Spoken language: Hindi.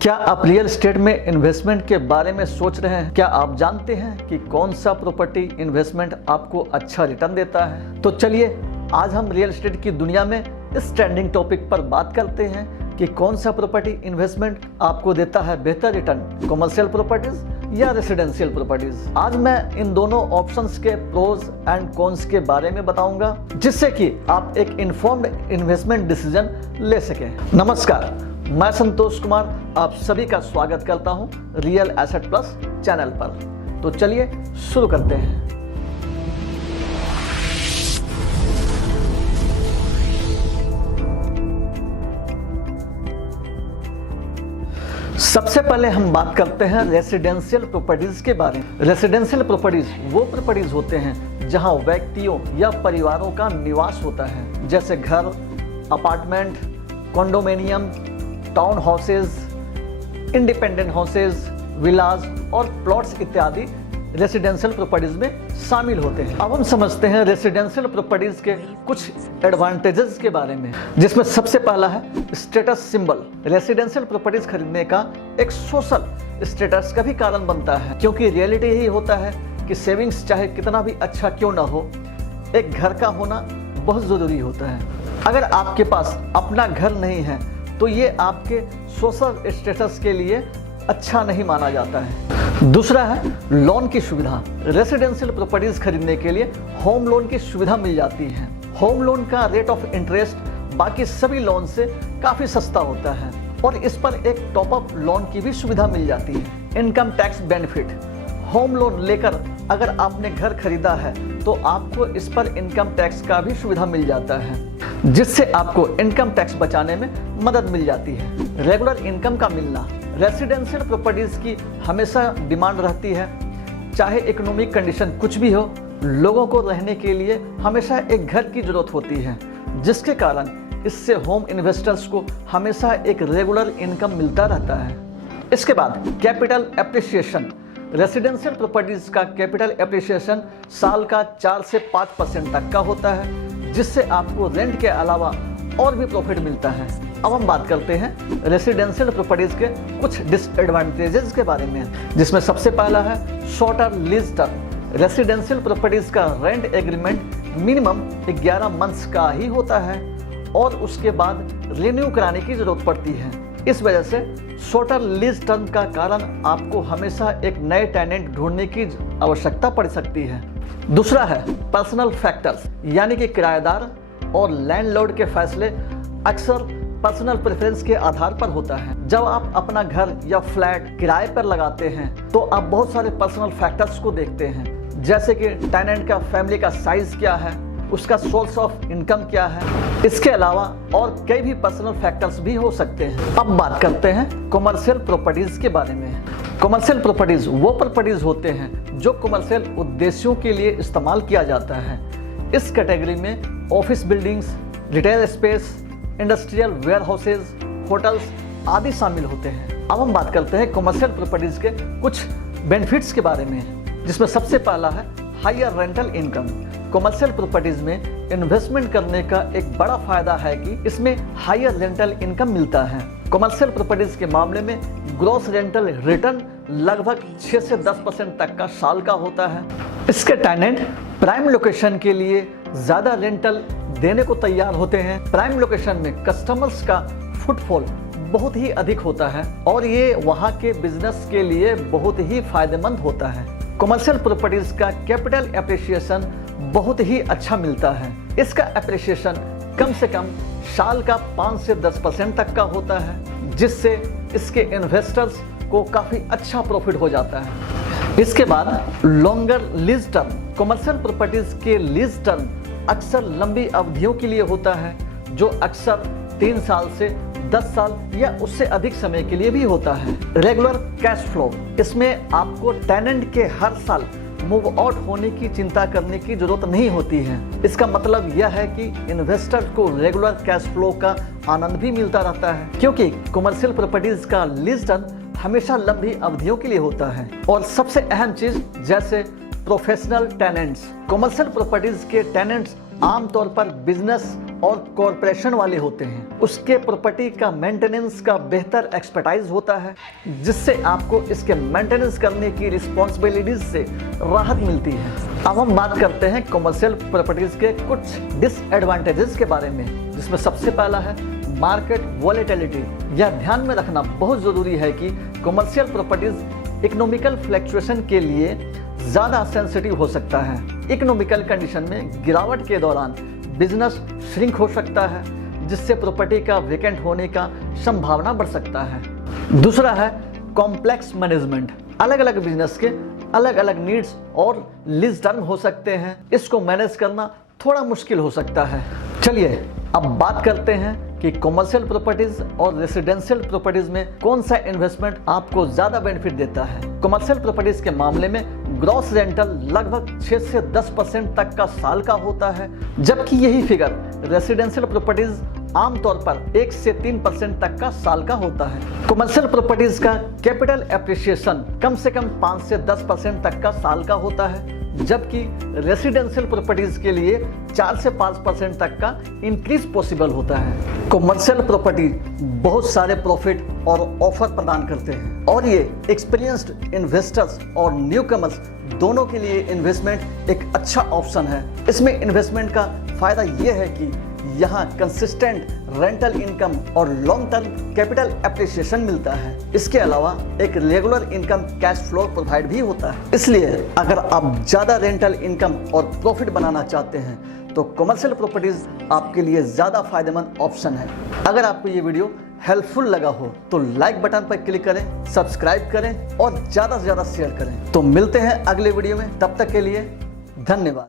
क्या आप रियल एस्टेट में इन्वेस्टमेंट के बारे में सोच रहे हैं? क्या आप जानते हैं कि कौन सा प्रॉपर्टी इन्वेस्टमेंट आपको अच्छा रिटर्न देता है? तो चलिए आज हम रियल एस्टेट की दुनिया में इस ट्रेंडिंग टॉपिक पर बात करते हैं कि कौन सा प्रॉपर्टी इन्वेस्टमेंट आपको देता है बेहतर रिटर्न, कमर्शियल प्रॉपर्टीज या रेसिडेंशियल प्रॉपर्टीज। आज मैं इन दोनों ऑप्शंस के प्रोज एंड कॉन्स के बारे में बताऊंगा, जिससे कि आप एक इन्फॉर्म्ड इन्वेस्टमेंट डिसीजन ले सकें। नमस्कार, मैं संतोष कुमार आप सभी का स्वागत करता हूं रियल एसेट प्लस चैनल पर। तो चलिए शुरू करते हैं। सबसे पहले हम बात करते हैं रेसिडेंशियल प्रॉपर्टीज के बारे में। रेसिडेंशियल प्रॉपर्टीज वो प्रॉपर्टीज होते हैं जहां व्यक्तियों या परिवारों का निवास होता है, जैसे घर, apartment, condominium, town houses, independent houses, villas और प्लॉट्स इत्यादि रेसिडेंशियल प्रॉपर्टीज में शामिल होते हैं। अब हम समझते हैं रेसिडेंशियल प्रॉपर्टीज के कुछ एडवांटेजेस के बारे में, जिसमें सबसे पहला है स्टेटस सिंबल। रेसिडेंशियल प्रॉपर्टीज खरीदने का एक सोशल स्टेटस का भी कारण बनता है, क्योंकि रियलिटी यही होता है कि सेविंग्स चाहे कितना भी अच्छा क्यों ना हो, एक घर का होना बहुत ज़रूरी होता है। अगर आपके पास अपना घर नहीं है तो ये आपके सोशल स्टेटस के लिए अच्छा नहीं माना जाता है। दूसरा है लोन की सुविधा। रेसिडेंशियल प्रॉपर्टीज खरीदने के लिए होम लोन की सुविधा मिल जाती है। होम लोन का रेट ऑफ इंटरेस्ट बाकी सभी लोन से काफ़ी सस्ता होता है और इस पर एक टॉप अप लोन की भी सुविधा मिल जाती है। Income tax benefit. Home loan लेकर अगर आपने घर खरीदा है तो आपको इस पर इनकम टैक्स का भी सुविधा मिल जाता है, जिससे आपको इनकम टैक्स बचाने में मदद मिल जाती है। रेगुलर इनकम का मिलना। रेसिडेंशियल प्रॉपर्टीज की हमेशा डिमांड रहती है, चाहे इकोनॉमिक कंडीशन कुछ भी हो, लोगों को रहने के लिए हमेशा एक घर की जरूरत होती है, जिसके कारण इससे होम इन्वेस्टर्स को हमेशा एक रेगुलर इनकम मिलता रहता है। इसके बाद कैपिटल एप्रिसिएशन। रेसिडेंशियल प्रॉपर्टीज का कैपिटल एप्रिसिएशन साल का 4 से 5% तक का होता है, जिससे आपको रेंट के अलावा और भी प्रॉफिट मिलता है। अब हम बात करते हैं रेसिडेंशियल प्रॉपर्टीज के कुछ डिसएडवांटेजेस के बारे में, जिसमें सबसे पहला है shorter lease term. Residential properties का रेंट एग्रीमेंट मिनिमम 11 मंथ्स का ही होता है और उसके बाद रिन्यू कराने की जरूरत पड़ती है। इस वजह से शॉर्टर लीज टर्म का कारण आपको हमेशा एक नए टेनेंट ढूंढने की आवश्यकता पड़ सकती है। दूसरा है पर्सनल फैक्टर्स, यानी कि किराएदार और लैंडलॉर्ड के फैसले अक्सर पर्सनल प्रेफरेंस के आधार पर होता है। जब आप अपना घर या फ्लैट किराए पर लगाते हैं तो आप बहुत सारे पर्सनल फैक्टर्स को देखते हैं, जैसे कि टेनेंट का फैमिली का साइज क्या है, उसका सोर्स ऑफ इनकम क्या है। इसके अलावा और कई भी पर्सनल फैक्टर्स भी हो सकते हैं। अब बात करते हैं कमर्शियल प्रॉपर्टीज के बारे में। कमर्शियल प्रॉपर्टीज वो प्रॉपर्टीज होते हैं जो कमर्शियल उद्देश्यों के लिए इस्तेमाल किया जाता है। इस कैटेगरी में office buildings, retail space, industrial warehouses, hotels आदि शामिल होते हैं। अब हम बात करते हैं कमर्शियल प्रॉपर्टीज के कुछ बेनिफिट्स के बारे में, जिसमें सबसे पहला है higher rental income. Commercial properties में इन्वेस्टमेंट करने का एक बड़ा फायदा है कि इसमें हायर रेंटल इनकम मिलता है। कमर्शियल प्रॉपर्टीज के मामले में ग्रॉस रेंटल रिटर्न लगभग 6 से 10% तक का साल का होता है। इसके टेनेंट प्राइम लोकेशन के लिए ज़्यादा रेंटल देने को तैयार होते हैं। प्राइम लोकेशन में कस्टमर्स का फुटफॉल बहुत ही अधिक होता है और ये वहाँ के बिजनेस के लिए बहुत ही फायदेमंद होता है। कमर्शियल प्रॉपर्टीज का कैपिटल एप्रिसिएशन बहुत ही अच्छा मिलता है। इसका एप्रिसिएशन कम से कम साल का 5 से 10% तक का होता है, जिससे इसके इन्वेस्टर्स को काफ़ी अच्छा प्रॉफिट हो जाता है। इसके बाद longer lease term. Commercial properties के लीज टर्म अक्सर लंबी अवधियों के लिए होता है, जो अक्सर 3 साल से 10 साल या उससे अधिक समय के लिए भी होता है। Regular cash flow. इसमें आपको टेनेंट के हर साल मूव आउट होने की चिंता करने की जरूरत नहीं होती है। इसका मतलब यह है कि इन्वेस्टर को रेगुलर कैश फ्लो का आनंद भी मिलता रहता है, क्योंकि कमर्शियल प्रॉपर्टीज का लीज टर्म हमेशा लंबी अवधियों के लिए होता है। और सबसे अहम चीज, जैसे प्रोफेशनल टेनेंट्स। कमर्शियल प्रॉपर्टीज के टेनेंट्स आमतौर पर बिजनेस और कॉरपोरेशन वाले होते हैं। उसके प्रॉपर्टी का मेंटेनेंस का बेहतर एक्सपर्टाइज होता है, जिससे आपको इसके मेंटेनेंस करने की रिस्पॉन्सिबिलिटीज से राहत मिलती है। अब हम बात करते हैं कॉमर्शियल प्रॉपर्टीज के कुछ डिसएडवांटेजेस के बारे में, जिसमें सबसे पहला है मार्केट वॉलेटिलिटी। यह ध्यान में रखना बहुत ज़रूरी है कि कॉमर्शियल प्रॉपर्टीज इकोनॉमिकल फ्लक्चुएशन के लिए ज़्यादा सेंसिटिव हो सकता है। इकोनॉमिकल कंडीशन में गिरावट के दौरान बिजनेस श्रिंक हो सकता है, जिससे प्रॉपर्टी का वेकेंट होने का संभावना बढ़ सकता है। दूसरा है कॉम्प्लेक्स मैनेजमेंट। अलग अलग बिजनेस के अलग अलग नीड्स और लीज टर्म हो सकते हैं, इसको मैनेज करना थोड़ा मुश्किल हो सकता है। चलिए अब बात करते हैं कि कॉमर्शियल प्रॉपर्टीज और रेसिडेंशियल प्रॉपर्टीज में कौन सा इन्वेस्टमेंट आपको ज़्यादा बेनिफिट देता है। कॉमर्शियल प्रॉपर्टीज के मामले में ग्रॉस रेंटल लगभग 6 से 10% तक का साल का होता है, जबकि यही फिगर रेसिडेंशियल प्रॉपर्टीज आमतौर पर 1 से 3% तक का साल का होता है। कॉमर्शियल प्रॉपर्टीज का कैपिटल एप्रिसिएशन कम से कम 5 से 10% तक का साल का होता है, जबकि रेसिडेंशियल प्रॉपर्टीज के लिए 4 से 5% तक का इंक्रीज पॉसिबल होता है। कॉमर्शियल प्रॉपर्टी बहुत सारे प्रॉफिट और ऑफर प्रदान करते हैं, और ये एक्सपीरियंस्ड इन्वेस्टर्स और न्यूकमर्स दोनों के लिए इन्वेस्टमेंट एक अच्छा ऑप्शन है। इसमें इन्वेस्टमेंट का फायदा ये है कि यहाँ कंसिस्टेंट रेंटल इनकम और लॉन्ग टर्म कैपिटल एप्रिसिएशन मिलता है। इसके अलावा एक regular income cash flow provide भी होता है। इसलिए अगर आप ज़्यादा रेंटल इनकम और प्रॉफिट बनाना चाहते हैं तो कॉमर्शियल प्रॉपर्टीज आपके लिए ज़्यादा फायदेमंद ऑप्शन है। अगर आपको ये वीडियो हेल्पफुल लगा हो तो लाइक बटन पर क्लिक करें, सब्सक्राइब करें और ज़्यादा से ज़्यादा शेयर करें। तो मिलते हैं अगले वीडियो में, तब तक के लिए धन्यवाद।